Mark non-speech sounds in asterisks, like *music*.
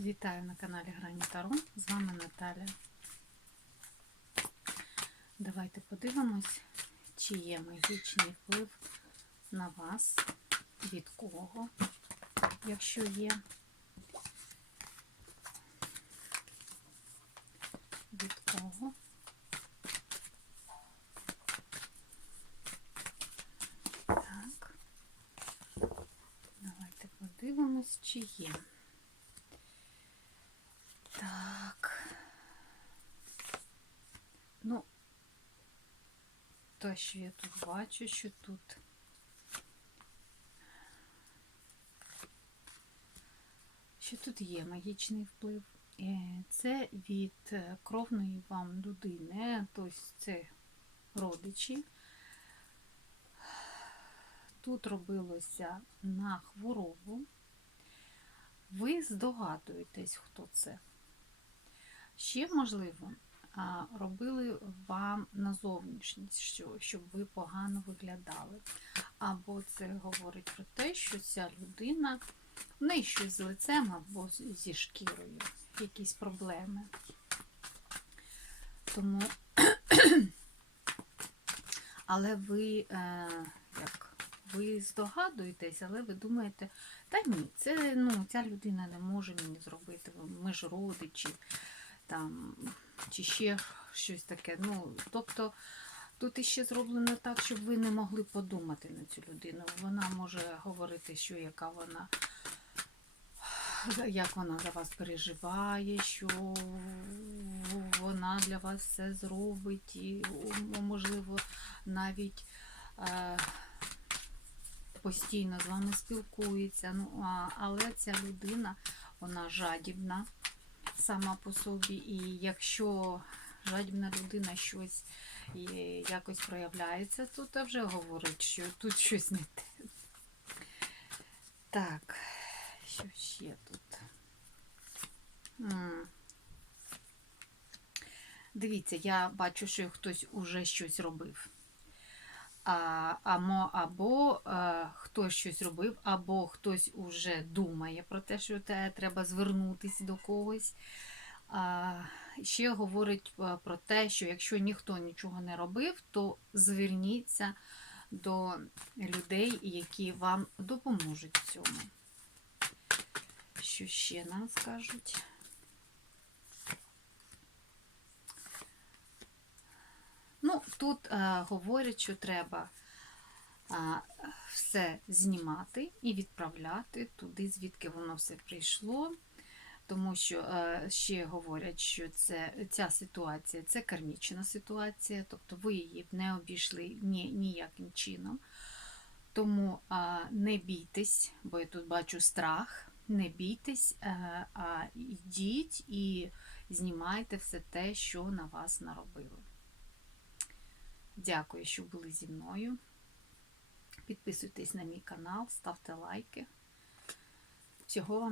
Вітаю на каналі Грані Таро. З вами Наталя. Давайте подивимось, чи є магічний вплив на вас, від кого, якщо є. Від кого. Так. Давайте подивимось, чи є. Так. Ну, те, що я тут бачу, що тут. Що тут є магічний вплив? Е, Це від е, кровної вам людини, тобто це родичі. Тут робилося на хворобу. Ви здогадуєтесь, хто це. Ще, можливо, робили вам на зовнішність, що, щоб ви погано виглядали. Або це говорить про те, що ця людина в неї щось з лицем або зі шкірою, якісь проблеми. Тому, *clears throat* але ви, е, як, ви здогадуєтесь, але ви думаєте, та ні, це ну, ця людина не може мені зробити, ми ж родичі, там, чи ще щось таке. Ну, тобто тут іще зроблено так, щоб ви не могли подумати на цю людину. Вона може говорити, що яка вона, як вона за вас переживає, що вона для вас все зробить, і, можливо, навіть. Е, постійно з вами спілкується. Ну, а, але ця людина, вона жадібна сама по собі. І якщо жадібна людина щось якось проявляється, то це вже говорить, що тут щось не те. Так, що ще тут? Дивіться, я бачу, що хтось уже щось робив а, амо, або е, хтось щось робив, або хтось уже думає про те, що те, треба звернутися до когось. А, ще говорить е, про те, що якщо ніхто нічого не робив, то зверніться до людей, які вам допоможуть в цьому. Що ще нам скажуть? Ну, тут е, говорять, що треба е, все знімати і відправляти туди, звідки воно все прийшло. Тому що е, ще говорять, що це, ця ситуація це кармічна ситуація, тобто ви її не обійшли ні, ніяким чином. Тому е, не бійтесь, бо я тут бачу страх. Не бійтесь, а йдіть і знімайте все те, що на вас наробили. Дякую, що були зі мною. Підписуйтесь на мій канал, ставте лайки. Всього вам